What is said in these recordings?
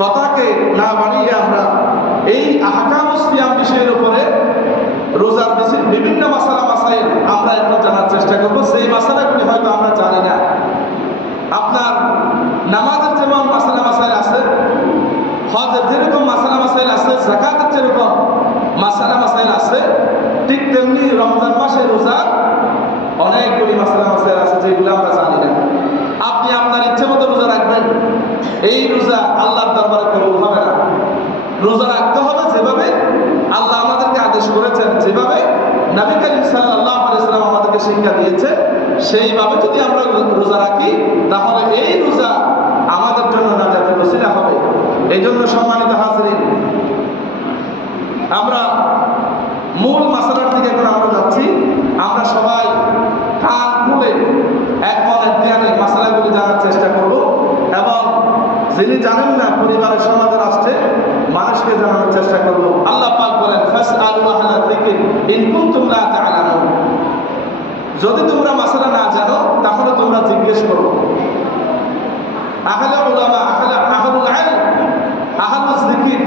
কথাকে না বাড়িয়ে আমরা এই আহকামুস সিয়াম বিষয়ের উপরে রোজার বিভিন্ন মাসালা মাসাইল আমরা এখন জানার চেষ্টা করব। সেই মাসালাগুলি হয়তো আমরা জানি না। আপনার নামাজের যেমন মাসালা মাসাইল আছে, হজের যেরকম মাসালা মাসাইল আছে, যাকাতের যেরকম মাসালা মাসাইল আছে, ঠিক তেমনি রমজান মাসে রোজার অনেকগুলি মাসালা মাসাইল আছে যেগুলো আমরা জানি না। আপনি আপনার ইচ্ছে মতো রোজা রাখবেন, এই রোজা আল্লাহর দরবারে কবুল হবে না। রোজা রাখতে হবে যেভাবে আল্লাহ আমাদেরকে আদেশ করেছেন, যেভাবে নবী করিম সাল্লাল্লাহু আলাইহি ওয়াসাল্লাম আমাদেরকে শিক্ষা দিয়েছে, সেইভাবে যদি আমরা রোজা রাখি তাহলে এই রোজা আমাদের জন্য নাজাতের ওসিলা হবে। এই জন্য সম্মানিত হাজিরিন, আমরা মূল মাসালার দিকে এখন আমরা যাচ্ছি। আমরা সবাই কান খুলে এক মন এক ধ্যানে মাসালাগুলি জানার চেষ্টা করব এবং যিনি জানেন না পরিবারের সমাজে রাষ্ট্রে মানুষকে জানানোর চেষ্টা করব। আল্লাহ পাক বলেন, ফাসআলু আহলা যিকর ইন কুনতুম লা তা'লামুন। যদি তোমরা মাসালা না জানো তাহলে তোমরা জিজ্ঞেস করো। আহলে উলামা, আহলুল ইলম, আহলুজ যিকর।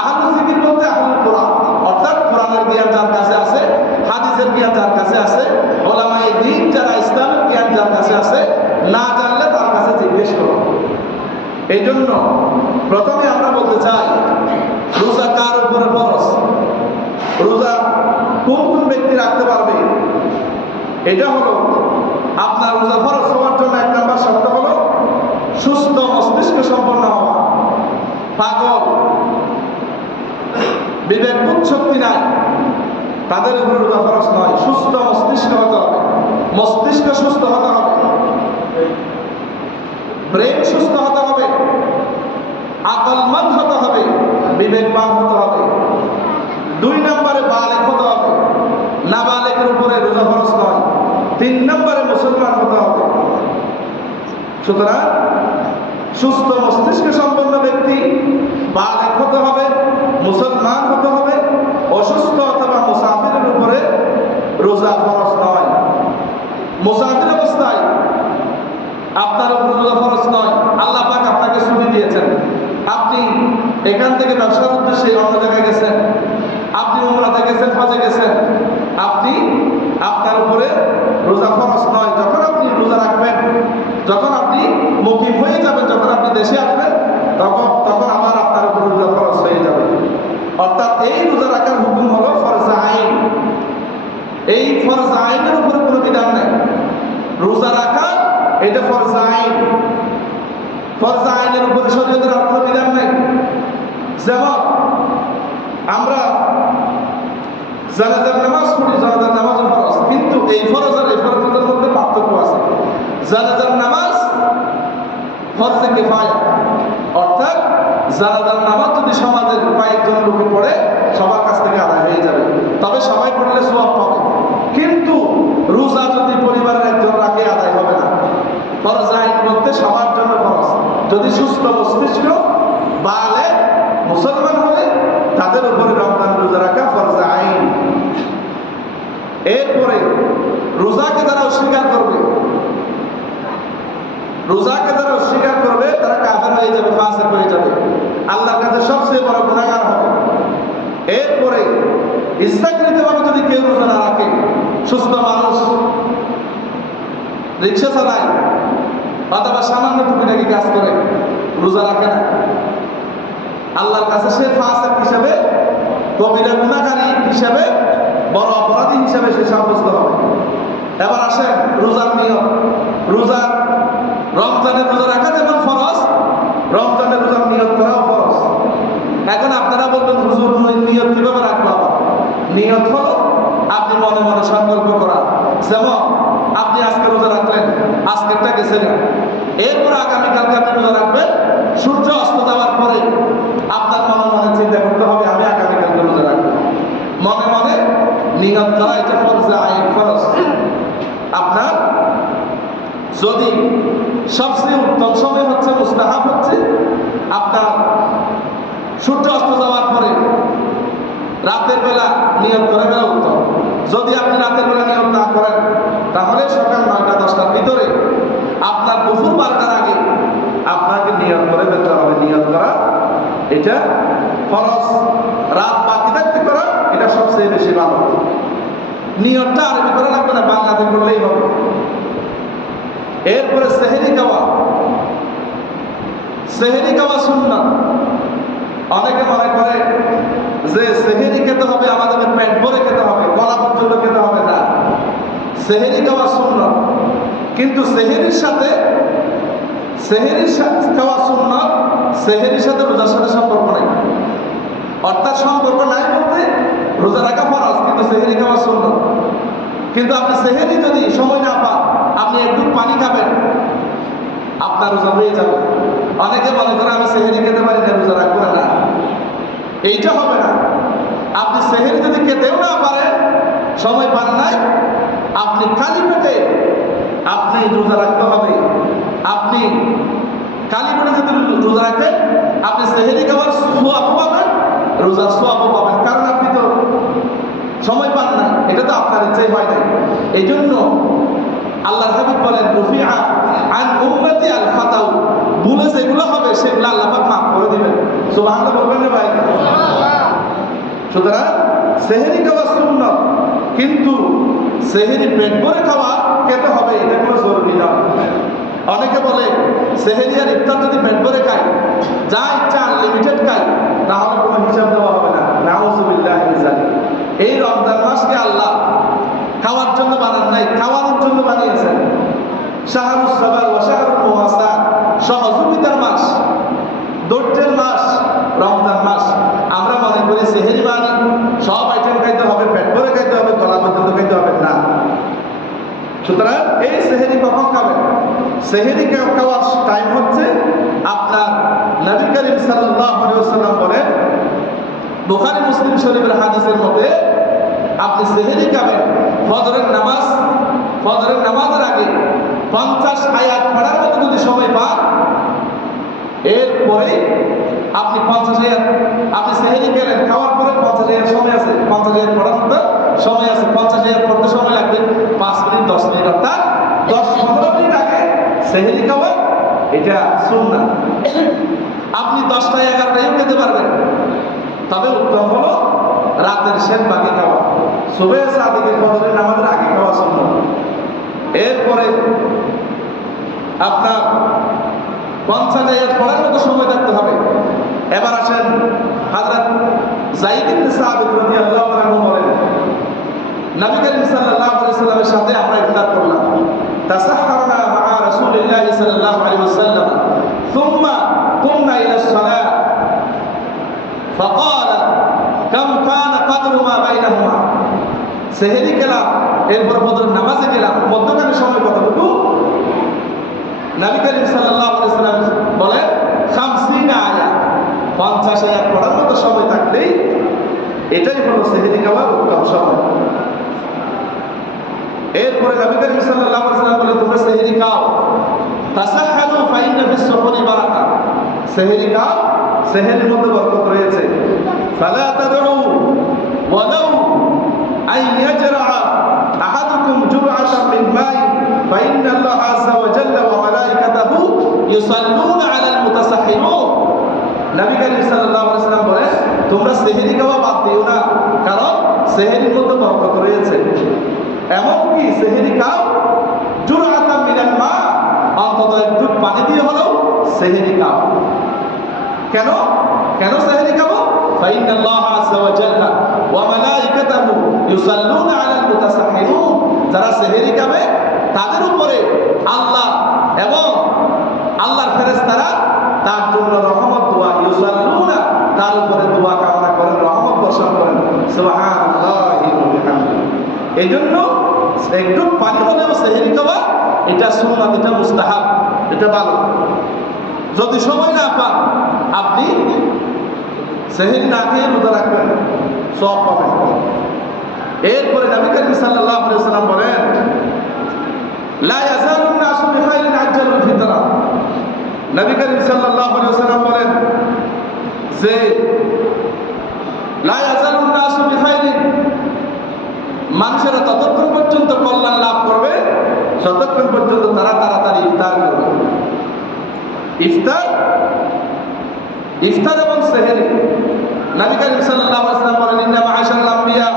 আহলুজ যিকর বলতে আহলুল কোরআন, অর্থাৎ কোরআনের জ্ঞান যার কাছে আছে, হাদিসের জ্ঞান যার কাছে আছে, উলামায়ে দ্বীন যারা ইসলামের জ্ঞান যার কাছে আছে, না জানলে তার কাছে জিজ্ঞেস করো। এই জন্য প্রথমে আমরা বলতে চাই, রোজা কার উপরে ফরজ? রোজা কোন কোন ব্যক্তি রাখতে পারবে? এটা হলো আপনার রোজা ফরজ হওয়ার জন্য এক নম্বর শর্ত হলো সুস্থ মস্তিষ্ক সম্পন্ন হওয়া। পাগল, বিবেক বুদ্ধ শক্তি নাই, তাদের উপরে রোজা ফরজ নয়। সুস্থ মস্তিষ্ক হতে হবে, মস্তিষ্ক সুস্থ হতে হবে, ব্রেন সুস্থ হতে হবে, আকলমন্দ হতে হবে, বিবেকবান হতে হবে। 2 নম্বরে বালেগ হতে হবে, নাবালেগের উপরে রোজা ফরজ নয়। 3 নম্বরে মুসলমান হতে হবে। সুতরাং সুস্থ মস্তিষ্ক সম্পন্ন ব্যক্তি, বালেগ হতে হবে, মুসলমান হতে হবে। অসুস্থ অথবা মুসাফিরের উপরে রোজা ফরজ নয়। মুসাফির অবস্থায় আপনার উপর রোজা ফরজ নয়। আল্লাহ পাক আপনাকে ছুটি দিয়েছেন, আপনি এখান থেকে ব্যবসার উদ্দেশ্যে অন্য জায়গায় গেছেন, আপনি উমরাতে গেছেন, হজে গেছেন, আপনার উপরে রোজা ফরজ নয়। যখন আপনি রোজা রাখবেন, যখন আপনি মুকিম হয়ে যাবেন, যখন আপনি দেশে আসবেন, তখন আবার আপনার উপরে রোজা ফরজ হয়ে যাবে। অর্থাৎ এই রোজা রাখার হুকুম হলো ফরজ আইন। এই ফরজ আইনের উপরে কোনো বিধান নেই। রোজা রাখা এটা ফরজ আইন। ফরজ আইনের উপরে শরীয়তের কোনো বিধান নেই। যেমন আমরা জানাজার নামাজ পড়ি, জানাজার নামাজ ফরজ, কিন্তু এই ফরজ আর এই ফরজের মধ্যে পার্থক্য আছে। জানাজার নামাজ ফরজে কিফায়া, অর্থাৎ জানাজার নামাজ যদি সমাজের কয়েকজন লোকে পড়ে সবার কাছ থেকে আদায় হয়ে যাবে, তবে সবাই পড়লে সওয়াব পাবে। কিন্তু রোজা যদি পরিবারের একজন রাখে আদায় হবে না। ফরজ আইন বলতে সবার জন্য ফরজ। যদি সুস্থ মস্তিষ্ক বালেগ মুসলমান হলে তাদের উপরে রমজান রোজা রাখা ফরজ আইন। এরপরে রোজাকে যারা অস্বীকার করবে, রোজাকে যারা অস্বীকার করবে তারা কাফের হয়ে যাবে, ফাসিক হয়ে যাবে, আল্লাহর কাছে সবচেয়ে বড় গুনাহগার হবে। এরপরে ইচ্ছাকৃতভাবে যদি কেউ রোজা না রাখে, সুস্থ মানুষ রিক্সা চালায় অথবা সামান্য টুকিটাকি কাজ করে, রোজা রাখে না, আল্লাহর কাছে সে ফাসিক হিসেবে, কবিরা গুনাহগারী হিসেবে, বড় অপরাধী হিসেবে সে সাব্যস্ত হবে। এবার আসেন রোজার নিয়ম। রোজার রমজানের রোজা রাখা যেমন ফরজ, রমজানের রোজার নিয়ত করাও ফরজ। এখন আপনারা বলবেন, হুজুর নিয়ত কিভাবে রাখবো? আবার নিয়ত হলো আপনি মনে মনে সংকল্প করা। যেমন আপনি আজকে রোজা রাখলেন, আজকেরটা গেছে না, এরপর আগামীকালকে আপনি রোজা রাখবেন। সূর্য অস্ত যাওয়ার পরে আপনার মনে মনে চিন্তা করতে হবে, আমি আগামীকালকে রোজা রাখবো। মনে মনে নিয়ত করা, এটা ফরজ আইন, ফরজ। আপনার যদি সবচেয়ে উত্তম সময় হচ্ছে, মুস্তাহাব হচ্ছে আপনার সূর্য অস্ত যাওয়ার পরে রাতের বেলা নিয়ত করে ফেলা উত্তম। যদি আপনি রাতের বেলা নিয়ত না করেন তাহলে সকাল 9টা-10টার ভিতরে আপনার দুপুর 12টার আগে আপনাকে নিয়ত করে ফেলতে হবে। নিয়ত করা এটা ফরজ, রাত বাকি থাকতে করা এটা সবচেয়ে বেশি ভালো। নিয়তটা আরবি করা লাগবে না, বাংলাতে করলেই হবে। এরপরে সেহরি খাওয়া, সেহরি খাওয়া সুন্নাত। অনেকে মনে করে যে সেহরি খেতে হবে আমাদের পেট ভরে খেতে হবে, গলা পর্যন্ত খেতে হবে না। সেহরি খাওয়া সুন্নাত, কিন্তু সেহরির সাথে খাওয়া সুন্নাত, সেহরির সাথে রোজার সাথে সম্পর্ক নাই। অর্থাৎ সম্পর্ক নাই বলতে রোজা রাখা ফরজ, কিন্তু সেহরি খাওয়া সুন্নাত। কিন্তু আপনি সেহরি যদি সময় না পান, আপনি একটু পানি খাবেন, আপনার রোজা হয়ে যাবে। অনেকে মনে করে আমি সেহরি খেতে পারি না, রোজা রাখবো না, এইটা হবে না। আপনি সেহরি যদি খেতেও না পারেন, সময় পান নাই, আপনি খালি পেটে আপনি রোজা রাখতে হবে। আপনি খালি পেটে যদি রোজা রাখেন, আপনি সেহরি খাবার সোয়াব পাবেন, রোজার সোয়াবও পাবেন, কারণ আপনি তো সময় পান না, এটা তো আপনার ইচ্ছাই হয় না। এই জন্য আল্লাহর হাবিব বলেন রুফিআ আন উম্মতি আল খাতাউ, ভুলে যেগুলো হবে সেগুলো আল্লাহ পাক মাফ করে দিবেন। সুবহানাল্লাহ বলবেন না ভাই? সুতরাং সেহরি খাওয়া সুন্নাত, কিন্তু সেহরি পেট ভরে খাওয়া খেতে হবে, এটা কোনো জরুরি না। অনেকে বলে সেহরি আর ইফতার যদি পেট ভরে খায়, যা ইচ্ছা আনলিমিটেড খায়, তাহলে কোনো হিসাব দেওয়া হবে না। নাউযুবিল্লাহি মিন যালিক। এই রমজান মাসকে আল্লাহ খাওয়ার জন্য বানান নাই, খাওয়ানোর জন্য বানিয়েছেন। শাহরুস সাবার ওয়া শাহরুল মুওয়াসাত, সহযোগিতার মাস, ধৈর্যের মাস রমজান মাস। আমরা মনে করি সেহরি মানে সব আইটেম খাইতে হবে, পেট ভরে খাইতে হবে, গলা পর্যন্ত খাইতে হবে, না। সুতরাং এই সেহরি কখন খাবেন? সেহরি খাওয়ার টাইম হচ্ছে আপনার নবী করিম সাল্লাল্লাহু আলাইহি ওয়াসাল্লাম বলেন, বুখারী মুসলিম শরীফের হাদিসের মধ্যে, আপনি সেহরি খাবেন ফজরের নামাজের আগে 50 আয়াত পড়ার মতো যদি সময় পান, এরপরে আপনি 50 আয়াত, আপনি সেহরি খেলেন, খাওয়ার পরে 50 আয়াত সময় আছে, 50 আয়াত পড়ার মতো সময় আছে, 50 আয়াত পড়তে সময় লাগবে 5 মিনিট 10 মিনিট, অর্থাৎ 10-15 মিনিট আগে সেহরি খাওয়া, এটা সুন্নাত। আপনি 10টায় 11টায়ও খেতে পারবেন, তবে উত্তম হলো রাতের শেষ ভাগে খাওয়া, সুবহে সাদিকের ফজরের নামাজের আগে খাওয়া সুন্নাত। এরপরে আপনার 50 আয়াত পড়ার মতো সময় থাকতে হবে। এবার আসেন হযরত যায়েদ ইবনে সাবিত রাদিয়াল্লাহু আনহু বলেন, নবী করিম সাল্লাল্লাহু আলাইহি ওয়াসাল্লামের সাথে আমরা ইফতার করলাম। তাসাহহারনা মা'a রাসূলিল্লাহি সাল্লাল্লাহু আলাইহি ওয়াসাল্লাম, থুম্মা কুমনা ইলা আস-সালাহ ফাকালা কাম কানা কদরু মা বাইনাহুমা। সেহরি খেলাম, এরপর ফজরের নামাজে গেলাম, মধ্যখানে সময় কতটুকু? নবী করিম সাল্লাল্লাহু আলাইহি ওয়াসাল্লাম বলেন 50 আয়াত, 50 আয়াত পড়ার মতো সময় থাকলেই এটাই হলো সেহরি খাওয়ার উত্তম সময়। এরপরে নবী করিম সাল্লাল্লাহু আলাইহি ওয়াসাল্লাম বলেন, তোমরা সেহরি খাও, তাসাহহারু ফাইন্না ফিস সুহরি বারাকা, সেহরি খাও, সেহরির মধ্যে বরকত রয়েছে। ফালা তাদউ ওয়ালাউ আন ইয়াজরা আহাদুকুম জুরআতান মিন মাই ফাইন্না আল্লাহ আযজা ওয়া জাল্লা ওয়া মালাইকাতাহু ইউসাল্লুনা আলাল মুতাসাহহিরুন। নবী করিম সাল্লাল্লাহু আলাইহি ওয়াসাল্লাম বলেন, তোমরা সেহরি খাওয়া বাদ দিও না, কারণ সেহরির মধ্যে বরকত রয়েছে। এমনকি সেহরি খাও জুরআতান মিনাল মা, অন্তত একটু পানি দিয়ে হলেও সেহরি খাও। কেন সেহরি খাবো? ফাইন্নাল্লাহ আযজা ওয়া জাল্লা ওয়া মালাইকাতাহু ইউসাল্লুনা আলাল মুতাসাহহিরুন, যারা সেহরি খাবে তাদের উপরে আল্লাহ এবং আল্লাহর ফেরেশতারা তার জন্য রহমত দোয়া, ইউসাল্লুনা, তার উপরে দোয়া কামনা করেন, রহমত বর্ষণ করেন। সুবহানাল্লাহি ওয়া বিহামদিহি। এইজন্য একটু পানি হলেও সেহরি খাওয়া এটা সুন্নাত, এটা মুস্তাহাব, এটা ভালো। যদি সময় না পান, আপনি সেহরি না খেয়ে রোজা রাখবেন, সওয়াব পাবেন। এরপরে নবী করিম সাল্লাল্লাহু আলাইহি ওয়াসাল্লাম বলেন, লা ইয়াজালুন নাসু বিখাইরিন আজ্জালুল ফিতরা। নবী করিম সাল্লাল্লাহু আলাইহি ওয়াসাল্লাম বলেন যে লা ইয়াজালুন নাসু বিখাইরিন, মানুষেরা ততক্ষণ পর্যন্ত কল্যাণ লাভ করবে যতক্ষণ পর্যন্ত তারা তাড়াতাড়ি ইফতার করবে। ইফতার এবং সেহরি, নবী করিম সাল্লাল্লাহু আলাইহি ওয়াসাল্লাম বলেন, ইন্না মা'আশারাল আমবিয়া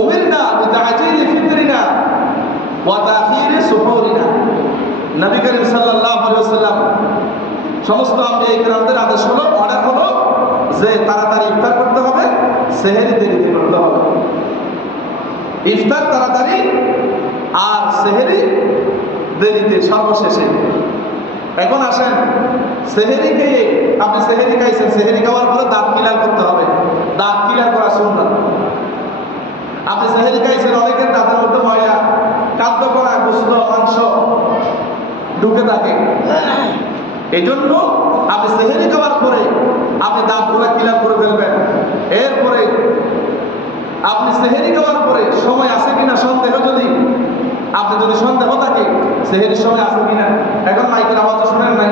উমিরনা বিতা'জিলি ফিতরিনা ওয়া তাখিরি সুহুরিনা। নবী করিম সাল্লাল্লাহু আলাইহি ওয়াসাল্লাম সমস্ত আম্বিয়া ইকরামদের আদেশ হলো, অর্ডার হলো যে তাড়াতাড়ি ইফতার করতে হবে, সেহরি দেরিতে করতে হবে। ইফতার তাড়াতাড়ি আর সেহরি দেরিতে, সর্বশেষে। এখন আসেন, সেহরি খেয়ে আপনি সেহরি খাইছেন, সেহরি খাওয়ার পরে দাঁত ক্লিয়ার করতে হবে। দাঁত ক্লিয়ার করা সুন্নাত। আপনি সেহরি খাইছেন, অনেকের দাঁতের মধ্যে ময়লা, খাদ্য করা, গোশত, মাংস ঢুকে থাকে। এই জন্য আপনি সেহরি খাওয়ার পরে আপনি দাঁতগুলা ক্লিয়ার করে ফেলবেন। এরপরে আপনি সেহরি খাওয়ার পরে সময় আছে কিনা সন্দেহ, আপনি যদি সন্দেহ থাকে সেহরির সময় আছে কিনা, এখন মাইকের আওয়াজ শুনেন নাই,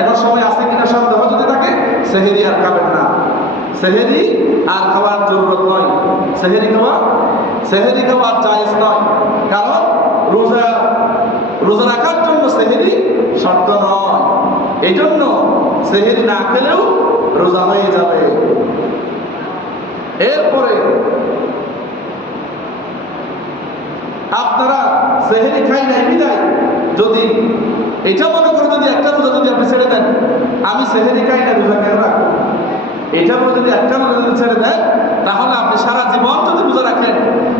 এখন সময় আছে কিনা সন্দেহ যদি থাকে, সেহরি আর খাবেন না। সেহরি আর খাওয়ার জরুরত নয়। সেহরি খাওয়ার জায়েজ নয়, কারণ রোজা রাখার জন্য সেহরি শর্ত নয়। এই জন্য সেহরি না খেলেও রোজা হয়ে যাবে। এরপরে আপনারা সেহরি খাই নাই বিদায় যদি এটা মনে করে, যদি একটা রোজা যদি আপনি ছেড়ে দেন, আমি সেহরি খাই না, রোজা কেন রাখবো, এটা বলে যদি একটা রোজা যদি ছেড়ে দেন, তাহলে আপনি সারা জীবন যদি রোজা রাখেন,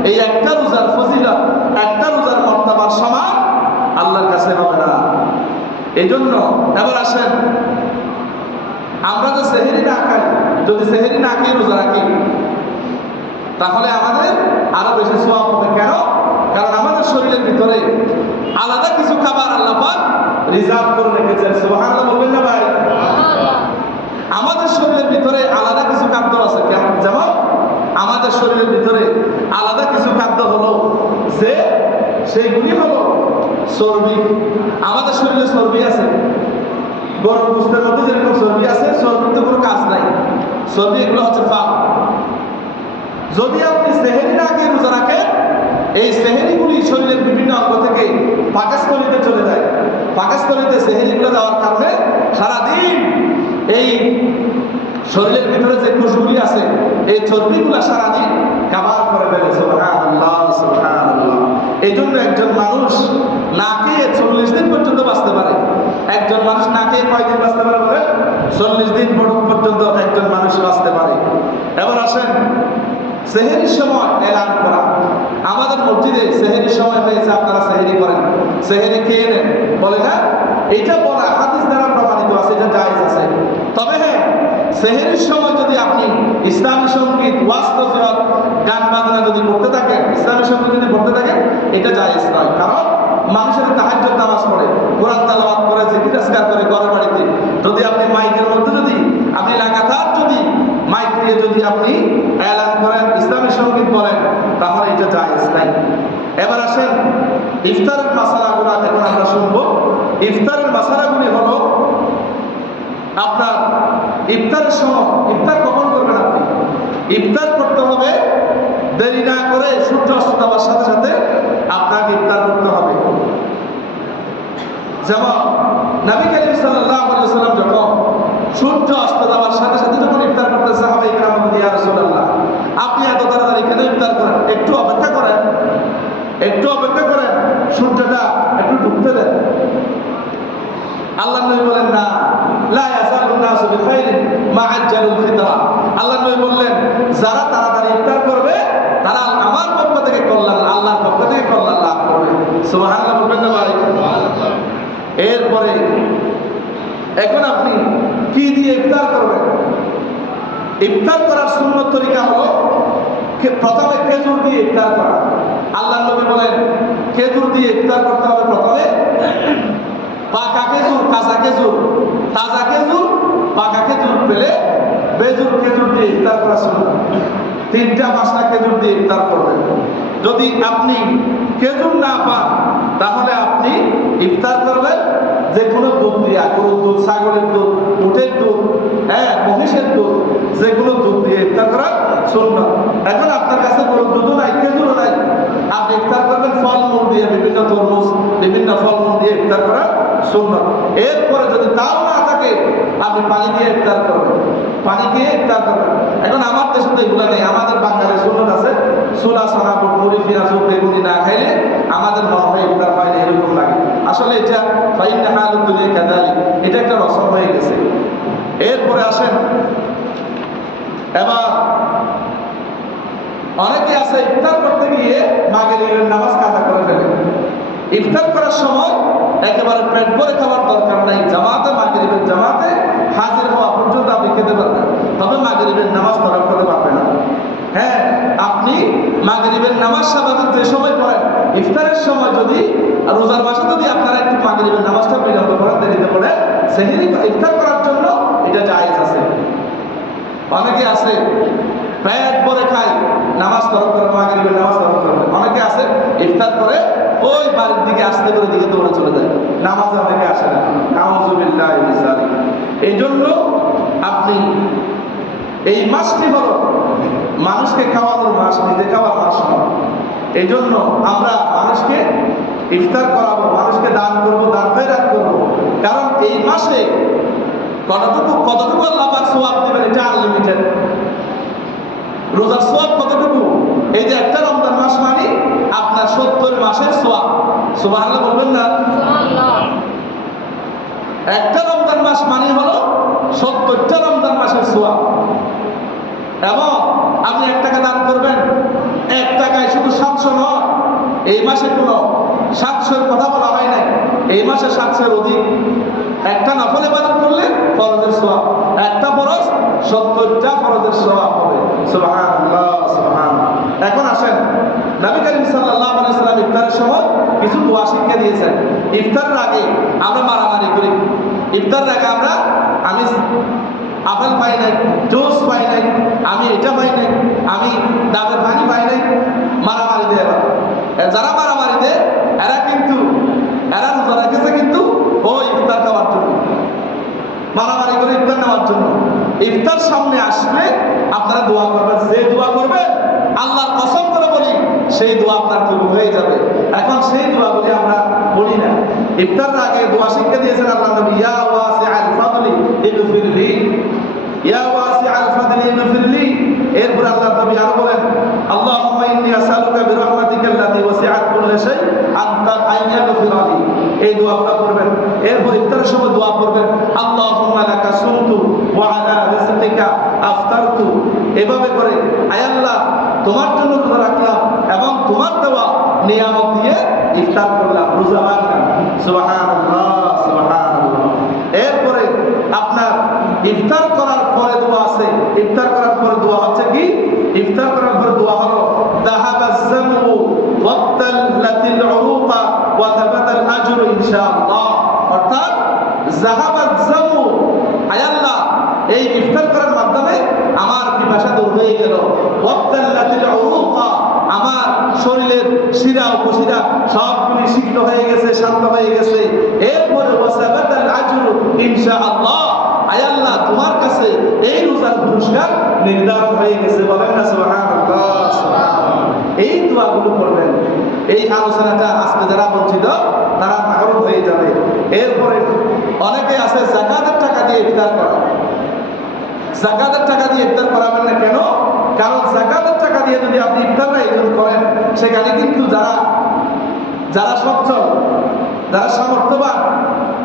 এই একটা রোজার ফজিলত, একটা রোজার মর্তবার সমান আল্লাহর কাছে হবে না। এই জন্য এবার আসেন, আমরা যে সেহরি না খাই, যদি সেহরি না খেয়ে রোজা রাখি, তাহলে আমাদের আরো বেশি সওয়াব হবে। কেন? কারণ আমাদের শরীরের ভিতরে আলাদা কিছু খাবার আল্লাহ পাক রিজার্ভ করে রেখেছেন। সুবহানাল্লাহ বলবেন না ভাই? আমাদের শরীরের ভিতরে আলাদা কিছু খাদ্য আছে। যেমন আমাদের শরীরের ভিতরে আলাদা কিছু খাদ্য হলো যে সেইগুলি হলো চর্বি। আমাদের শরীরে চর্বি আছে, গরুর গোশতের মধ্যে যেরকম চর্বি আছে, চর্বির তো কোনো কাজ নাই। চর্বি এগুলো হচ্ছে পাপ। যদি আপনি সেহরি না খেয়ে রোজা রাখেন, এই সেহরিগুলি শরীরের বিভিন্ন অঙ্গ থেকে পাকস্থলীতে চলে যায়। পাকস্থলীতে সেহরিগুলো যাওয়ার কারণে সারাদিন এই শরীরের ভিতরে যে কোষগুলি আছে, এই চর্বিগুলো সারাদিন কাভার করে ফেলে। সুবহানাল্লাহ, সুবহানাল্লাহ। এই জন্য একজন মানুষ না খেয়ে 40 দিন পর্যন্ত বাঁচতে পারে। একজন মানুষ না খেয়ে কয়দিন বাঁচতে পারে বলে? 40 দিন পর্যন্ত একজন মানুষ বাঁচতে পারে। এবার আসেন, সেহরির সময় এলান করা। আমাদের মসজিদে সেহরির সময় হয়েছে, আপনারা সেহরি করেন, সেহরি খেয়ে নেন, বলে না? এটা বলা হাদিস দ্বারা প্রমাণিত আছে, এটা জায়েজ আছে। তবে হ্যাঁ, সেহরির সময় যদি আপনি ইসলামী সঙ্গীত, ওয়াজ নসিহত, গান বাজনা যদি করতে থাকেন, ইসলামী সঙ্গীত যদি করতে থাকেন, এটা জায়েজ নয়। কারণ মানুষের তাহাজ্জুদ নামাজ পড়ে, কোরআন তেলাওয়াত করে, জিকির আজকার করে ঘর বাড়িতে, যদি আপনি মাইকের মধ্যে যদি আপনি লাগাতার যদি মাইক দিয়ে যদি আপনি এলান করেন, ইসলামী সঙ্গীত বলেন, তাহলে এটা জায়েজ নাই। এবার আসেন, ইফতারের মাসালাগুলো এখন আমরা শুনবো। ইফতারের মাসালাগুলি হলো, আপনার ইফতারের সময়, ইফতার কখন করবেন আপনি? ইফতার করতে হবে দেরি না করে, সূর্য অস্ত যাওয়ার সাথে সাথে আপনাকে ইফতার করতে হবে। যেমন নবী করিম সাল্লাল্লাহু আলাইহি ওয়াসাল্লাম যখন সূর্য অস্ত যাওয়ার সাথে সাথে যখন ইফতার করতে, সাহাবায়ে কেরাম বললেন, ইয়া রাসূলুল্লাহ, আপনি এত তাড়াতাড়ি কেন ইফতার করেন? একটু অপেক্ষা করেন, একটু অপেক্ষা করেন, সূর্যটা একটু ডুবতে দেন। আল্লাহ নবী বলেন, না, লা ইয়াযালুন নাসু বিখাইরিন মা আজ্জালুল ফিতরা। আল্লাহ নবী বললেন, যারা তাড়াতাড়ি ইফতার করবে তারা আমার পক্ষ থেকে কল্যাণ, আল্লাহর পক্ষ থেকে কল্যাণ লাভ করবে। সুবহানাল্লাহ বলবেন না ভাই? এরপরে এখন আপনি কি দিয়ে ইফতার করবেন? ইফতার করার সুন্নত তরিকা হলো প্রথমে খেজুর দিয়ে ইফতার করা। আল্লাহ নবী বলেন, খেজুর দিয়ে ইফতার করতে হবে। প্রথমে পাকা খেজুর, কাঁচা খেজুর, তাজা খেজুর, পাকা খেজুর পেলে বেজুর খেজুর দিয়ে ইফতার করা সুন্নাত। 3টা 5টা খেজুর দিয়ে ইফতার করবেন। যদি আপনি খেজুর না পান, তাহলে আপনি ইফতার করবেন যে কোনো দুধ দিয়া, গরুর দুধ, ছাগলের দুধ, উটের দুধ, মহিষের দুধ, যে কোনো দুধ দিয়ে ইফতার করা সুন্নাত। এখন আপনার কাছে গরুর দুধও নাই, খেজুরও নাই, আপনি ইফতার করবেন ফলমূল দিয়ে, বিভিন্ন তরমুজ, বিভিন্ন ফলমূল দিয়ে ইফতার করা সুন্নাত। এরপরে যদি তাও না থাকে, আপনি পানি দিয়ে ইফতার করবেন, পানি দিয়ে ইফতার করবেন। এখন আমার দেশে তো এগুলো নেই। আমাদের বাঙালি সুন্নত আছে, ছোলা ছানা বুট মুড়ি পেঁয়াজ বেগুনি না খাইলে আমাদের মনে হয় ইফতার হয় না, এরকম লাগে। আসলে এটা ফাইন্না হালুদ দুনিয়া কাযালিক, এটা একটা রসম হয়ে গেছে। এরপরে আসেন, এবার অনেকে আছে ইফতার করতে গিয়ে মাগরিবের নামাজ কাজা করে ফেলে। ইফতার করার সময় একেবারে পেট ভরে খাবার দরকার নাই, জামাতে মাগরিবের জামাতে হাজির হওয়া পর্যন্ত আপনি খেতে পারবেন, তবে মাগরিবের নামাজ পড়া করতে পারবেন না। হ্যাঁ, আপনি মাগরিবের নামাজ স্বাভাবিক যে সময় পড়েন, ইফতারের সময় যদি রোজার মাসে যদি আপনারা একটু মাগরিবের নামাজটা বিলম্ব করেন, দেরিতে পড়ে সেহরি ইফতার করার জন্য এটা জায়েজ আছে। অনেকে আছে পেট ভরে খায়, নামাজ তরক করে মাগরিবের নামাজ তরক করবে। অনেকে আছে ইফতার করে ওই বাড়ির দিকে আসতে করে দিকে দৌড়ে চলে যায়, নামাজে অনেকে আসে না। নাউযুবিল্লাহি মিন যালিক। এই জন্য আপনি এই মাসটি হলো মানুষকে খাওয়ানোর মাস, নিজে খাওয়ার মাস নয়। এই জন্য আমরা মানুষকে ইফতার করাবো, মানুষকে দান করবো, দান খয়রাত করবো। কারণ এই মাসে কতটুকু আল্লাহ পাক সওয়াব দিবেন এটা আনলিমিটেড। রোজার সওয়াব কতটুকু? এই যে একটা রমজান মাস মানে আপনার 70 মাসের সওয়াব। সুবহানাল্লাহ বলবেন না? সুবহানাল্লাহ। একটা রমজান মাস মানে হলো 70টা রমজান মাসের সওয়াব। এবং আপনি 1 টাকা দান করবেন, 1 টাকায় শুধু 700 নয়, এই মাসে কোনো 700 এর কথা বলা হয় নাই, এই মাসে 700 এর অধিক। একটা নফল ইবাদত করলে ফরজের সওয়াব, একটা ফরজ 70টা ফরজের সওয়াব হবে। সুবহানাল্লাহ, সুবহানাল্লাহ। এখন আসেন, নবী করিম সাল্লাল্লাহু আলাইহি ওয়াসাল্লাম ইফতারের সময় কিছু দোয়া শিক্ষা দিয়েছেন। ইফতারের আগে আমরা মারামারি করি। ইফতারের আগে আমি আপেল পাই নাই, জুস পাই নাই, আমি এটা পাই নাই, আমি ডাবের পানি পাই নাই, মারামারি দেয়। যারা মারামারি দেয় এরা রোজা রেখেছে কিন্তু ওই ইফতার খাওয়ার জন্য, মারামারি করে ইফতার নেওয়ার জন্য। ইফতার সামনে আসলে আপনারা দোয়া করবেন, যে দোয়া করবে আল্লাহর কসম করে বলি সেই দোয়া আপনার কবুল হয়ে যাবে। এখন সেই দোয়াগুলি আমরা বলি না। ইফতারের আগে দোয়া শিক্ষা দিয়েছেন আল্লাহ নবী, ইয়া ওয়াসিআল ফাদলি ইগফিরলি, ইয়া ওয়াসিআল ফাদলি ইগফিরলি। এরপর আল্লাহ নবী আরো বলেন, আল্লাহুম্মা ইন্নী আসআলুকা বিরহমাতিকা আল্লাতী ওয়াসিআত কুল্লা শাই আনতা আইয়াগফিরালি। এই দোয়াটা করবেন। এরপর ইফতারের সময় দোয়া করবেন, আল্লাহুম্মা লাকা সুমতু ওয়া আলা রিজকিকা আফতারতু। এভাবে করে, আয় আল্লাহ তোমার জন্য রোজা রাখলাম এবং তোমার দেওয়া নিয়ামত দিয়ে ইফতার করলাম, রোজা রাখলাম। সুবহানাল্লাহ, সুবহানাল্লাহ। এরপরে আপনার ইফতার করার পরে দোয়া আছে। ইফতার করার পরে দোয়া হচ্ছে কি? ইফতার করার পরে দোয়া হলো যাহাবাজ যামু ওয়াক্তালাতিল উরুকা ওয়া থাবাতাল আজরু ইনশাআল্লাহ। অর্থাৎ যাহাবাজ যামু, আয় আল্লাহ এই ইফতার করার মাধ্যমে আমার পিপাসা দূর হয়ে গেল। ওয়াক্তালাতিল উরুকা, আমার শরীরের শিরা উপশিরা সবগুলি সিদ্ধ হয়ে গেছে, শান্ত হয়ে গেছে। এরপরে ওয়াসাবাতাল আজরু ইনশাআল্লাহ, আয় আল্লাহ তোমার কাছে এই রোজার পুরস্কার নির্ধারণ হয়ে গেছে। বলেন না সুবহানাল্লাহ, সুবহানাল্লাহ। এই দোয়াগুলো করবেন। এই আলোচনাটা আজকে যারা বঞ্চিত তারা মাহরুম হয়ে যাবে। এরপরে অনেকে আছে যাকাতের টাকা দিয়ে ইফতার করে। যাকাতের টাকা দিয়ে ইফতার করাবেন না। কেন? কারণ যাকাতের টাকা দিয়ে যদি আপনি ইফতারটা আয়োজন করেন, সেখানে কিন্তু যারা সচ্ছল, যারা সামর্থ্যবান,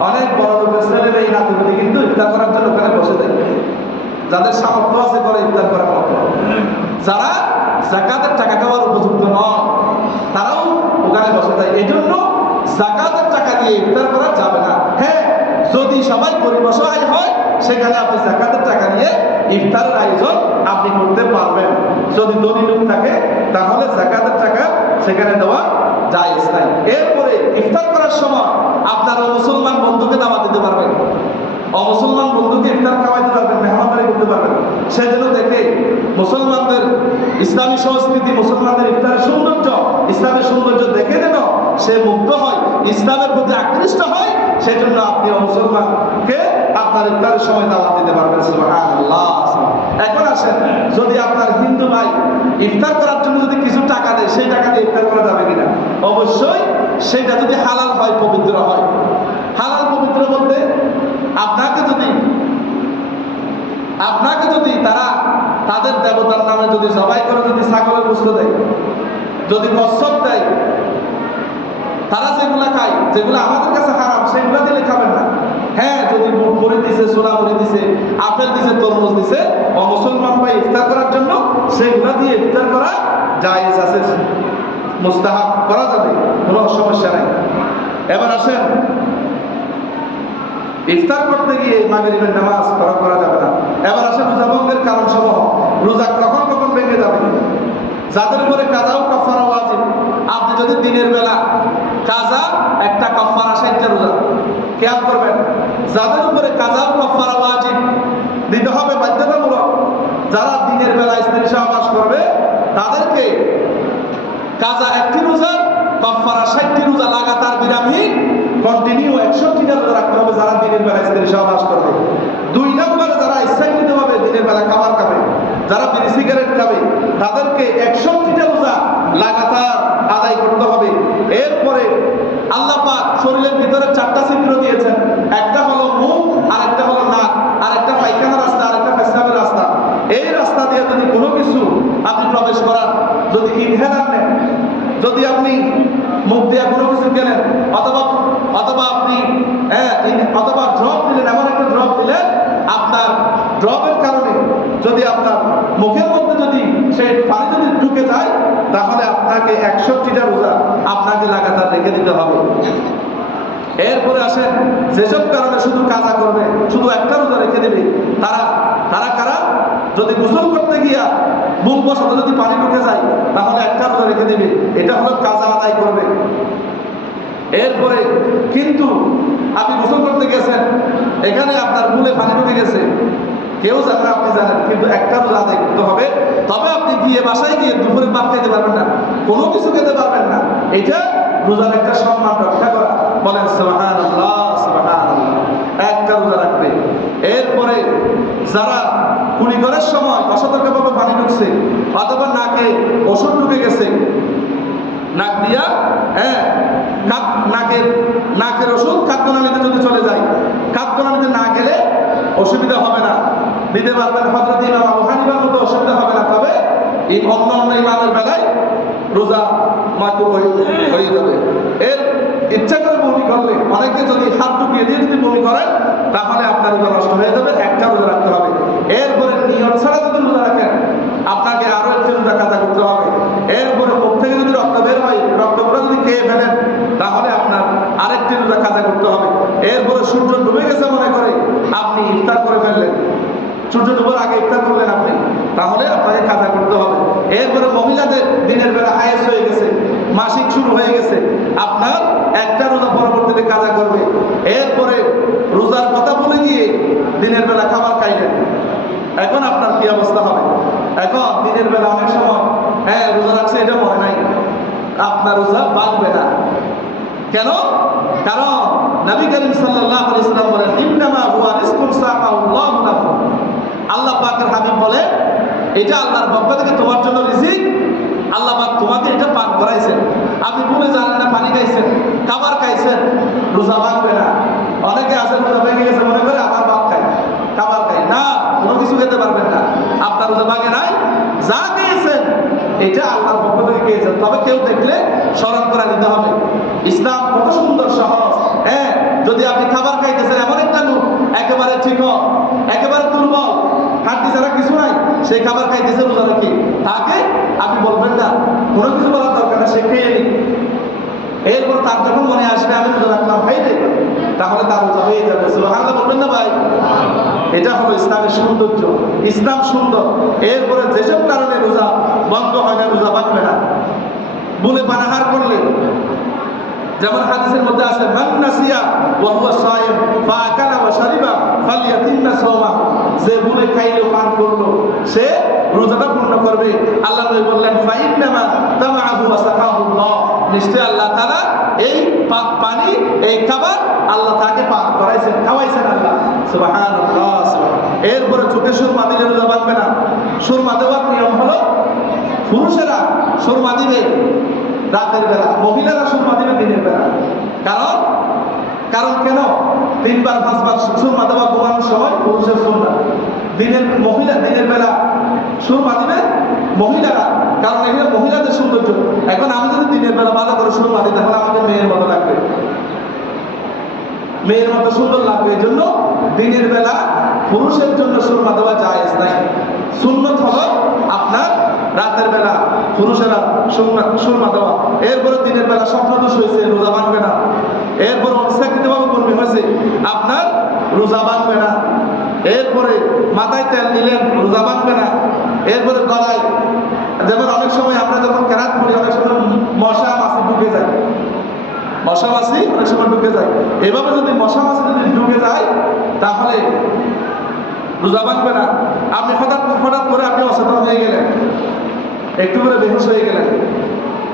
অনেক বড় লোকের ছেলে মেয়ে নাতিপুতি কিন্তু ইফতার করার জন্য ওখানে বসে থাকবে। যাদের সামর্থ্য আছে করে ইফতার করার মতো, যারা যাকাতের টাকা খাওয়ার উপযুক্ত নয়, তারাও ওখানে বসে যায়। এই জন্য যাকাতের টাকা দিয়ে ইফতার করা যাবে না। হ্যাঁ, যদি সবাই গরিব অসহায় হয়, সেখানে আপনি যাকাতের টাকা দিয়ে ইফতারের আয়োজন আপনি করতে পারবেন। যদি ধনী লোক থাকে তাহলে যাকাতের টাকা সেখানে দেওয়া জায়েজ নাই। এরপরে ইফতার করার সময় আপনারা মুসলমান বন্ধুকে দাওয়াত দিতে পারবেন, অমুসলমান বন্ধুকে ইফতার খাওয়াইতে পারবেন, মেহমানদারি করতে পারবেন। সে যেন দেখে মুসলমানদের ইসলামী সংস্কৃতি, মুসলমানদের ইফতারের সৌন্দর্য, ইসলামের সৌন্দর্য দেখে যেন সে মুগ্ধ হয়, ইসলামের প্রতি আকৃষ্ট হয়। সেজন্য আপনি মুসলমানকে আপনার ইফতারের সময় দাওয়াত দিতে পারবেন। সুবহানাল্লাহ। এখন আসেন, যদি আপনার হিন্দু ভাই ইফতার করার জন্য যদি কিছু টাকা দেয়, সেই টাকা দিয়ে ইফতার করা যাবে কিনা? অবশ্যই সেটা যদি হালাল হয়, পবিত্র হয়। হালাল পবিত্র বলতে আপনাকে যদি আপনাকে যদি তারা তাদের দেবতার নামে যদি জবাই করে যদি ছাগলের গোশত দেয়, যদি কচ্ছপ দেয়, তারা যেগুলা খায়, যেগুলো আমাদের কাছে হারাম, সেগুলা দিলে খাবেন না। হ্যাঁ, যদি মুড়ি দিছে, ছোলা মুড়ি দিছে, আপেল দিছে, তরমুজ দিছে, মুসলমান ভাই ইফতার করার জন্য সেগুলা দিয়ে ইফতার করা জায়েজ আছে, মুস্তাহাব করা যাবে, কোনো সমস্যা নাই। এবার আসেন, ইফতার করতে গিয়ে মাগরিবের নামাজ করা যাবে না। এবার আসেন রোজা ভঙ্গের কারণ সমূহ। রোজা কখন কখন ভেঙে যাবে? যাদের উপরে কাজা ও কাফারা ওয়াজিব, আপনি যদি দিনের বেলা কাজা একটা কাফারা 60টা রোজা, খেয়াল করবেন, যাদের উপরে কাজা ও কাফারা ওয়াজিব দিতে হবে বাধ্যতামূলক, যারা দিনের বেলা স্ত্রী সহবাস করবে তাদেরকে কাজা একটি রোজা, কাফারা 60টি রোজা লাগাতার বিরামহীন কন্টিনিউ 61টা রোজা রাখতে হবে যারা দিনের বেলা স্ত্রী সহবাস করবে। 2 নম্বরে যারা ইচ্ছাকৃতভাবে দিনের বেলা খাবার খাবে, যারা বিড়ি সিগারেট খাবে, তাদেরকে 61টা রোজা লাগাতার আদায় করতে হবে। এরপরে আল্লাহ পাক শরীরের ভিতরে 4টা ছিদ্র দিয়েছেন, একটা হলো মুখ, আর একটা হলো নাক, আর একটা পায়খানা রাস্তা, আর একটা পেশাবের রাস্তা। এই রাস্তা দিয়ে যদি কোনো কিছু আপনি প্রবেশ করান, যদি ইনহেলার নেন, যদি আপনি মুখ দিয়ে কোনো কিছু গেলেন, অথবা আপনি অথবা ড্রপ দিলেন, এমন একটা ড্রপ দিলেন, আপনার ড্রপের কারণে যদি আপনার মুখের মধ্যে যদি সেই পানি যদি ঢুকে যায়, তাহলে আপনাকে 61টা রোজা আপনাকে লাগাতার রেখে দিতে হবে। এরপরে আসেন, যেসব কারণে শুধু কাজা করবে, শুধু একটা রোজা রেখে দেবে, তারা কারা? যদি গোসল করতে গিয়া মূল বসতে যদি পানি ঢুকে যায়, তাহলে একটা রোজা রেখে দেবে, এটা হলো কাজা আদায় করবে। এরপরে কিন্তু আপনি গোসল করতে গেছেন, এখানে আপনার মূলে পানি ঢুকে গেছে, কেউ জানে না, আপনি জানেন, কিন্তু একটা রোজা আদায় করতে হবে। তবে আপনি গিয়ে বাসায় গিয়ে দুপুরে ভাত খেতে পারবেন না, কোনো কিছু খেতে পারবেন না। এটা রোজার একটা সম্মান রক্ষা করা। বলেন সুবহানাল্লাহ, সুবহানাল্লাহ। একটা রোজা রাখবে। এরপরে যারা কুলি করার সময় অসতর্কভাবে পানি ঢুকছে, অথবা নাকে ওষুধ ঢুকে গেছে, নাক দিয়া নাকের ওষুধ খাদ্যনালীতে যদি চলে যায়, খাদ্যনালীতে না গেলে অসুবিধা হবে না, দিতে পারবেন। হযরত ইমাম আবু হানিফার মতো অসুবিধা হবে না, তবে এই অন্যান্য ইমামের বেলায় রোজা মাকরুহ হয়ে যাবে। এর ইচ্ছা করে বমি করলে, অনেকে যদি হাত ঢুকিয়ে দিয়ে যদি বমি করেন, তাহলে আপনার রোজা নষ্ট হয়ে যাবে, একটা রোজা রাখতে হবে। এরপরে নিয়ত ছাড়া যদি রোজা রাখেন, আপনাকে আরো একটি রোজা কাজা করতে হবে। এরপরে মুখ থেকে যদি রক্ত বের হয়, রক্তগুলো যদি খেয়ে ফেলেন, তাহলে আপনার আরেকটি রোজা কাজা করতে হবে। এরপরে সূর্য ডুবে গেছে মনে করে আপনি ইফতার করে ফেললেন, সূর্য ডুবার আগে ইফতার করলেন আপনি, তাহলে আপনাকে কাজা করতে হবে। এরপরে মহিলাদের দিনের বেলা হায়েস হয়ে গেছে, মাসিক শুরু হয়ে গেছে, আপনার একটা রোজা পরবর্তীতে কাজা করবে। এরপরে রোজার কথা বলে গিয়ে দিনের বেলা খাবার খাইলেন, এখন আপনার কি অবস্থা হবে? এখন দিনের বেলা অনেক সময় রোজা রাখছে, এটা মনে নাই, আপনার রোজা ভাঙবে না। কেন? কারণ নবী করিম সাল্লাল্লাহু আলাইহি ওয়াসাল্লাম বলেন, ইন্নামা হুয়া রিজকুন সাআল্লাহু লাকুম। আল্লাহ পাকের হাবিব বলে, এটা আল্লাহর পক্ষ থেকে তোমার জন্য রিজিক, আল্লাহ পাক তোমাকে এটা পান করাইছেন। আপনি ভুলে জানেন না, পানি খাইছেন, খাবার খাইছেন, রোজা ভাঙবে না। অনেকে আছে রোজা ভেঙে গেছে মনে করে আবার ভাত খায়, খাবার খায় না, কোনো কিছু খেতে পারবেন না, আপনার রোজা ভাঙে নাই। যা খেয়েছেন এটা আল্লাহর পক্ষ থেকে খেয়েছেন, তবে কেউ দেখলে স্মরণ করে দিতে হবে। ইসলাম কত সুন্দর সহজ। যদি আপনি খাবার খাইতেছেন, এমন একটা লোক একেবারে ঠিক, একেবারে দুর্বল, হাড্ডি ছাড়া কিছু নাই, সেই খাবার খাইতেছে রোজা রেখে, তাকে আপনি বলবেন না, কোনো কিছু বলার দরকার না, সে খেয়ে নিন। এরপর তার যখন মনে আসবে আমি রোজা রাখলাম, খাইলে, তাহলে তার রোজা হয়ে যাবে। সুবহানাল্লাহ বলবেন না ভাই? এটা হলো ইসলামের সৌন্দর্য, ইসলাম সুন্দর। এরপরে যেসব কারণে রোজা বন্ধ হয় না, রোজা ভাঙবে না। ভুলে পানাহার করলে, যেমন হাদিসের মধ্যে আছে, মান নাসিয়া ওয়া হুয়া সাইম ফাআকালা ওয়া শারিবা ফালিয়াতিম্মা সাওমাহু। যে ভুলে খাইলো, পান করলো, সে রোজাটা পূর্ণ করবে। আল্লাহ নবী বললেন, ফাইন্নামা তামাআহু ওয়া সাকাহুল্লাহ। নিশ্চয় আল্লাহ তাআলা এই পানি, এই খাবার আল্লাহ তাকে পান করাইছেন, খাওয়াইছেন আল্লাহ। সুবহানাল্লাহ। এরপরে চোখে সুরমা দিলে রোজা ভাঙবে না। সুরমা দেওয়ার নিয়ম হলো, পুরুষেরা সুরমা দিবে রাতের বেলা, মহিলারা সুরমা দিবে দিনের বেলা। কারণ কেন? 3 বার 5 বার সুরমা দেওয়া ঘুমানোর সময় পুরুষের সুন্নাত, দিনের বেলা সুরমা দিবে মহিলারা, কারণ এগুলো মহিলাদের সৌন্দর্য। এখন আমি যদি দিনের বেলা ভালো করে সুরমা দিই তাহলে আমাকে মেয়ের মতো লাগবে, মেয়ের মতো সুন্দর লাগবে। এই জন্য দিনের বেলা পুরুষের জন্য সুরমা দেওয়া জায়েজ নাই। সুন্নত হলো আপনার রাতের বেলা পুরুষেরা সুরমা দেওয়া। এরপরে দিনের বেলা স্বপ্নদোষ হয়েছে, রোজা ভাঙবে না। এরপরে অনিচ্ছাকৃতভাবে কর্মী হয়েছে, আপনার রোজা ভাঙবে না। এরপরে মাথায় তেল নিলেন, রোজা ভাঙবে না। এরপরে গলায়, যেমন অনেক সময় আমরা যখন কেরাত করি অনেক সময় মশা মাছি ঢুকে যায়, মশা মাছি অনেক সময় ঢুকে যায়। এভাবে যদি মশা মাছি যদি ঢুকে যায় তাহলে রোজা ভাঙবে না। আপনি হঠাৎ করে আপনি অচেতন হয়ে গেলেন, একটু করে বেহুশ হয়ে গেলেন,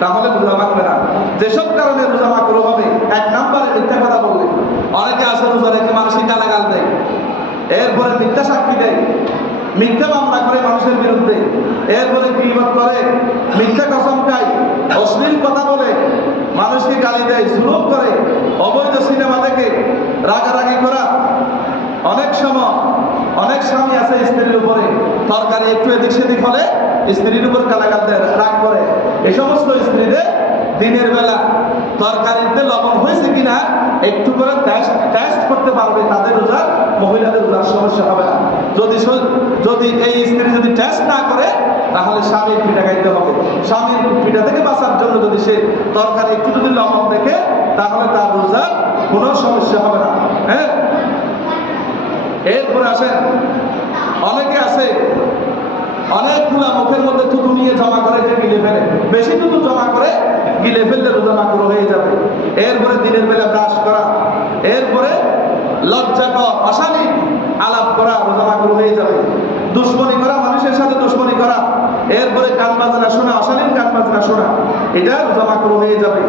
তাহলে রোজা ভাঙবে না। যেসব কারণে রোজা মাকরুহ হবে, এক নম্বরে মিথ্যা কথা বললে। অনেকে আছে রোজা রেখে মানুষকে গালাগাল দেয়, এরপরে মিথ্যা সাক্ষী দেয়, মিথ্যা মামলা করে মানুষের বিরুদ্ধে, এরপরে গীবত করে, মিথ্যা কসম খায়, অশ্লীল কথা বলে, মানুষকে গালি দেয়, জুলুম করে, অবৈধ সিনেমা দেখে, রাগারাগি করা। অনেক সময় অনেক স্বামী আছে স্ত্রীর উপরে তরকারি একটু এদিক সেদিক হলে স্ত্রীর উপর গালাগাল দেয়, রাগ করে। এই সমস্ত স্ত্রীদের দিনের বেলা তরকারিতে লবণ হয়েছে কিনা একটু করে টেস্ট করতে পারবে, তাদের রোজা, মহিলাদের রোজার সমস্যা হবে না। যদি এই স্ত্রী যদি টেস্ট না করে তাহলে স্বামীর পিঠা খাইতে হবে। স্বামীর পিঠা থেকে বাঁচার জন্য যদি সে তরকারি একটু যদি লবণ দেখে তাহলে তার রোজার কোনো সমস্যা হবে না। হ্যাঁ, এরপরে আসেন, অনেকে আছে অনেকগুলা মুখের মধ্যে থুতু নিয়ে জমা করে যে গিলে ফেলে, বেশি থুতু জমা করে গিলে ফেললে রোজা মাকরুহ হয়ে যাবে। এরপরে দিনের বেলা ব্রাশ করা, এরপরে লজ্জাকর অশালীন আলাপ করা, রোজা মাকরুহ হয়ে যাবে। দুশ্মনী করা, মানুষের সাথে দুশ্মনী করা, এরপরে গান বাজনা শোনা, অশালীন গান বাজনা শোনা, এটা রোজা মাকরুহ হয়ে যাবে।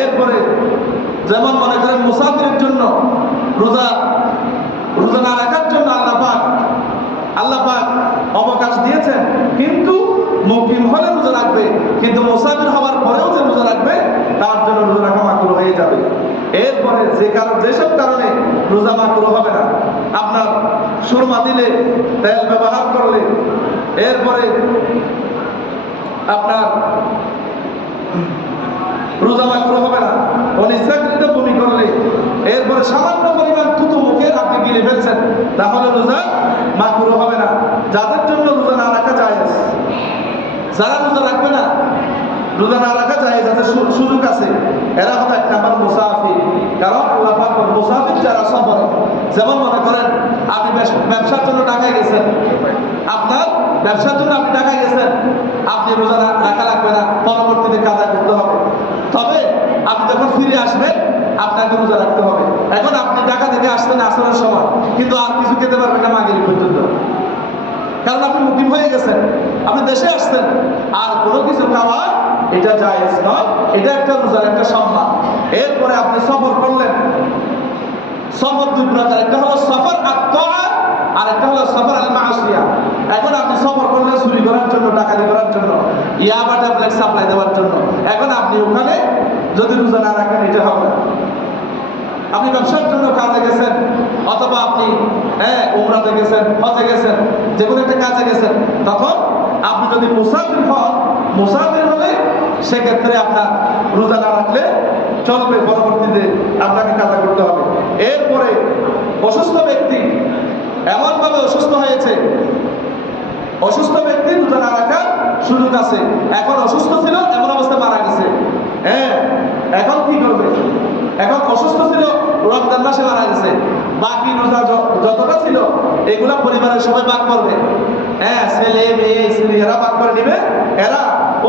এরপরে যেমন মনে করেন মুসাফিরের জন্য রোজা না রাখার জন্য আল্লাহ পাক অবকাশ দিয়েছেন, কিন্তু মুকিম হলে রোজা রাখবে, কিন্তু মুসাফির হওয়ার পরেও যে রোজা রাখবে তার জন্য রোজা রাখা মাকরুহ হয়ে যাবে। এরপরে যেসব কারণে রোজা মাকরুহ হবে না, আপনার সুরমা দিলে, তেল ব্যবহার করলে, এরপরে আপনার রোজা মাকরুহ হবে না। অনিচ্ছাকৃত বমি করলে, এরপরে সামান্য পরিমাণ থুতু মুখে আপনি গিলে ফেলছেন, তাহলে রোজা মাকরুহ হবে না। যাদের জন্য রোজা না রাখা জায়েজ, যারা রোজা রাখবে না, রোজা না রাখা জায়েজ আছে, সুযোগ আছে, এরা হলো এক নাম্বার মুসাফির। কারণ আল্লাহ পাক মুসাফির যারা সফরে, যেমন মনে করেন আপনি ব্যবসার জন্য ঢাকায় গেছেন, আপনার ব্যবসার জন্য আপনি ঢাকায় গেছেন, আপনি রোজা রাখা লাগবে না, পরবর্তীতে কাজা করতে হবে। তবে আপনি যখন ফিরে আসবেন আপনাকে রোজা রাখতে হবে। এখন আপনি ঢাকা থেকে আসছেন আসরের সময়, কিন্তু আর কিছু খেতে পারবেন না মাগরিব পর্যন্ত, কারণ আপনি মুকিম হয়ে গেছেন, আপনি দেশে আসছেন, আর কোনো কিছু খাওয়া এটা জায়েজ নয়। এটা একটা রোজার একটা সম্মান। এরপরে আপনি সফর করলেন, সফর দুই প্রকার, একটা হলো সফর আত-তাআ আর একটা হলো সফর আল-মাসিয়া। এখন আপনি সফর করলেন চুরি করার জন্য, ডাকাতি করার জন্য, ইয়াবা ট্যাবলেট সাপ্লাই দেওয়ার জন্য। এখন আপনি ওখানে যদি রোজা না রাখেন এটা হবে না। আপনি ব্যবসার জন্য কাজে গেছেন, অথবা আপনি উমরাতে গেছেন, হজে গেছেন, যে কোনো একটা কাজে গেছেন, তখন আপনি যদি মুসাফির হলে সেক্ষেত্রে আপনার রোজা না রাখলে চলবে, পরবর্তীতে আপনাকে কাজা করতে হবে। এরপরে অসুস্থ ব্যক্তি, এমনভাবে অসুস্থ হয়েছে, অসুস্থ ব্যক্তি রোজা না রাখার সুযোগ আছে। এখন অসুস্থ ছিল, এমন অবস্থায় মারা গেছে, এখন কি করবে? এখন অসুস্থ ছিল, রমজান মাসে মারা গেছে, বাকি রোজা যতটা ছিল এগুলা পরিবারের সবাই ভাগ করবে। ছেলে মেয়ে স্ত্রী এরা ভাগ করে নিবে, এরা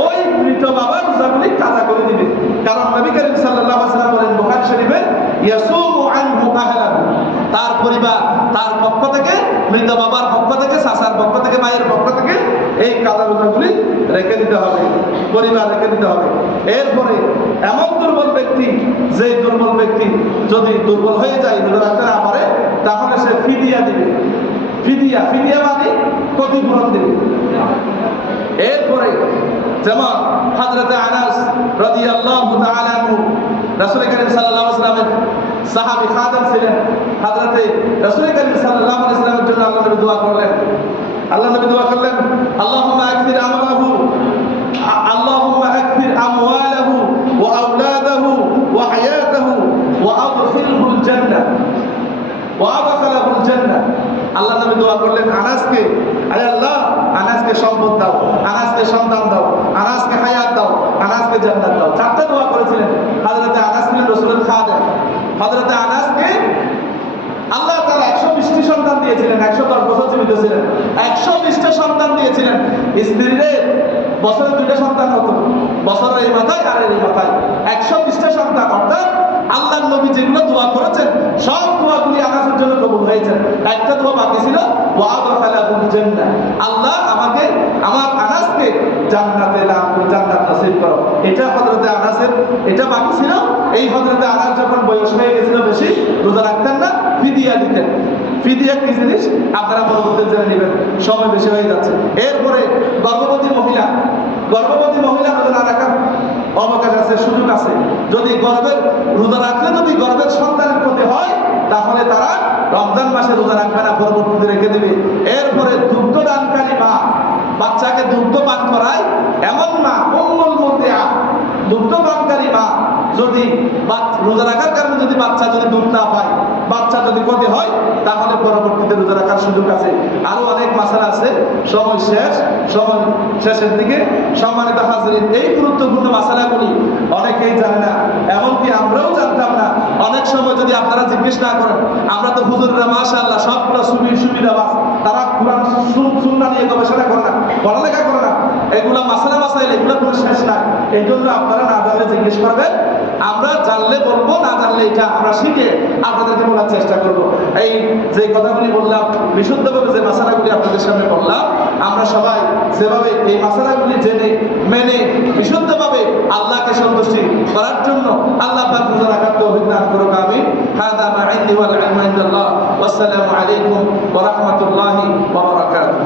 ওই মৃত বাবার রোজাগুলি কাজা করে দিবে। কারণ নবী করিম সাল্লাল্লাহু আলাইহি ওয়াসাল্লাম বলেন বুখারী শরীফে, ইয়াসুমু আনহু আহলাহু, তার পরিবার, তার পক্ষ থেকে, মৃত বাবার পক্ষ থেকে, চাচার পক্ষ থেকে, মায়ের পক্ষ থেকে এই কাজা রোজাগুলি রেখে দিতে হবে, পরিবার রেখে দিতে হবে। এরপরে এমন দুর্বল ব্যক্তি, যে দুর্বল ব্যক্তি যদি দুর্বল হয়ে যায়, রোজা রাখতে না পারে, তাহলে সে ফিদিয়া দিবে। ফিদিয়া মানে ক্ষতিপূরণ দিবে। এরপরে যেমন হযরত আনাস রাদিয়াল্লাহু তাআলা আনহু, রাসূল করিম সাল্লাল্লাহু আলাইহি ওয়াসাল্লামের সাহাবী খাদেম ছিলেন, হযরতে রাসূল করিম সাল্লাল্লাহু আলাইহি ওয়াসাল্লামের জন্য আল্লাহ নবী দোয়া করলেন। আল্লাহ নবী দোয়া করলেন, আল্লাহুম্মা আকফির আমালাহু, আল্লাহুম্মা আকফির আমওয়ালাহু ওয়া আওলাদাহু ওয়া হায়াতাহু ওয়া আদখিলহুল জান্নাহ ওয়া আদখিলহুল জান্নাহ। আল্লাহ নবী দোয়া করলেন আনাসকে, আয় আল্লাহ আনাসকে সম্পদ দাও, আনাসকে সন্তান দাও, আনাসকে হায়াত দাও, আনাসকে জান্নাত দাও। চারটা দোয়া করেছিলেন। হযরতে আনাস ছিলেন রাসূলের খাদেম। হযরতে আনাসকে আল্লাহ তাআলা 120টি সন্তান দিয়েছিলেন, 110 বছর জীবিত ছিলেন, 120টা সন্তান দিয়েছিলেন। স্ত্রীদের বছরে 2টা সন্তান হতো, বছরের এই মাথায় আর এই মাথায় 120টা সন্তান। অর্থাৎ আল্লাহর নবী যেগুলো দোয়া করেছেন সব দোয়াগুলি আনাসের জন্য কবুল হয়েছে। একটা দোয়া বাকি ছিল, ওয়া আদখিলহুল জান্নাহ, আল্লাহ আমাকে আমার আনাসকে জান্নাতে দান করো, জান্নাত নসিব করো। এটা হযরতে আনাসের এটা বাকি ছিল। এই হযরতে আনাস যখন বয়স হয়ে গেছিল, বেশি রোজা রাখতেন না, ফিদিয়া দিতেন। ফিদিয়া কি জিনিস আপনারা পরবর্তীতে জেনে নেবেন, সময় বেশি হয়ে যাচ্ছে। এরপরে গর্ভবতী মহিলা রোজা না রাখার অবকাশ আছে, সুযোগ আছে। যদি রোজা রাখলে যদি গর্ভের সন্তানের ক্ষতি হয়, তাহলে তারা রমজান মাসে রোজা রাখবে না, পরবর্তীতে রেখে দিবে। এরপরে দুগ্ধ দানকারী মা, বাচ্চাকে দুগ্ধ পান করায় এমন মা, উম্মুল মুরদিআ, দুগ্ধ পানকারী মা যদি রোজা রাখার কারণে যদি বাচ্চা যদি দুধ না পায়, বাচ্চা যদি ক্ষতি হয়, তাহলে পরবর্তীতে রোজা রাখার সুযোগ আছে। আরো অনেক মাসালা আছে, সময় শেষের দিকে। সম্মানিত হাজিরিন, এই গুরুত্বপূর্ণ মাসালাগুলি অনেকেই জানে না, এমনকি আমরাও জানতাম না। অনেক সময় যদি আপনারা জিজ্ঞেস না করেন, আমরা তো হুজুররা মাশাআল্লাহ সবটা সুবিধাবাস, তারা কুরআন সুন্নাহ নিয়ে গবেষণা করে না, পড়ালেখা করে না, এগুলা মাসাইল এগুলো কোনো শেষ নাই। এই জন্য আপনারা না জানলে জিজ্ঞেস করবেন, আমরা জানলে বলবো, না জানলে এটা আমরা শিখে আপনাদেরকে বলার চেষ্টা করব। এই যে কথাগুলি বললাম, বিশুদ্ধভাবে যে মাসালাগুলি আপনাদের সামনে বললাম, আমরা সবাই যেভাবে এই মাসালাগুলি জেনে মেনে বিশুদ্ধভাবে আল্লাহকে সন্তুষ্টি করার জন্য আল্লাহ পাক রোজা রাখার তৌফিক দান করুক। আমিন। হাদা মা ইনদি ওয়াল ইলমু ইনদাল্লাহ। ওয়াসসালামু আলাইকুম ওয়া রাহমাতুল্লাহি ওয়া বারাকাতুহু।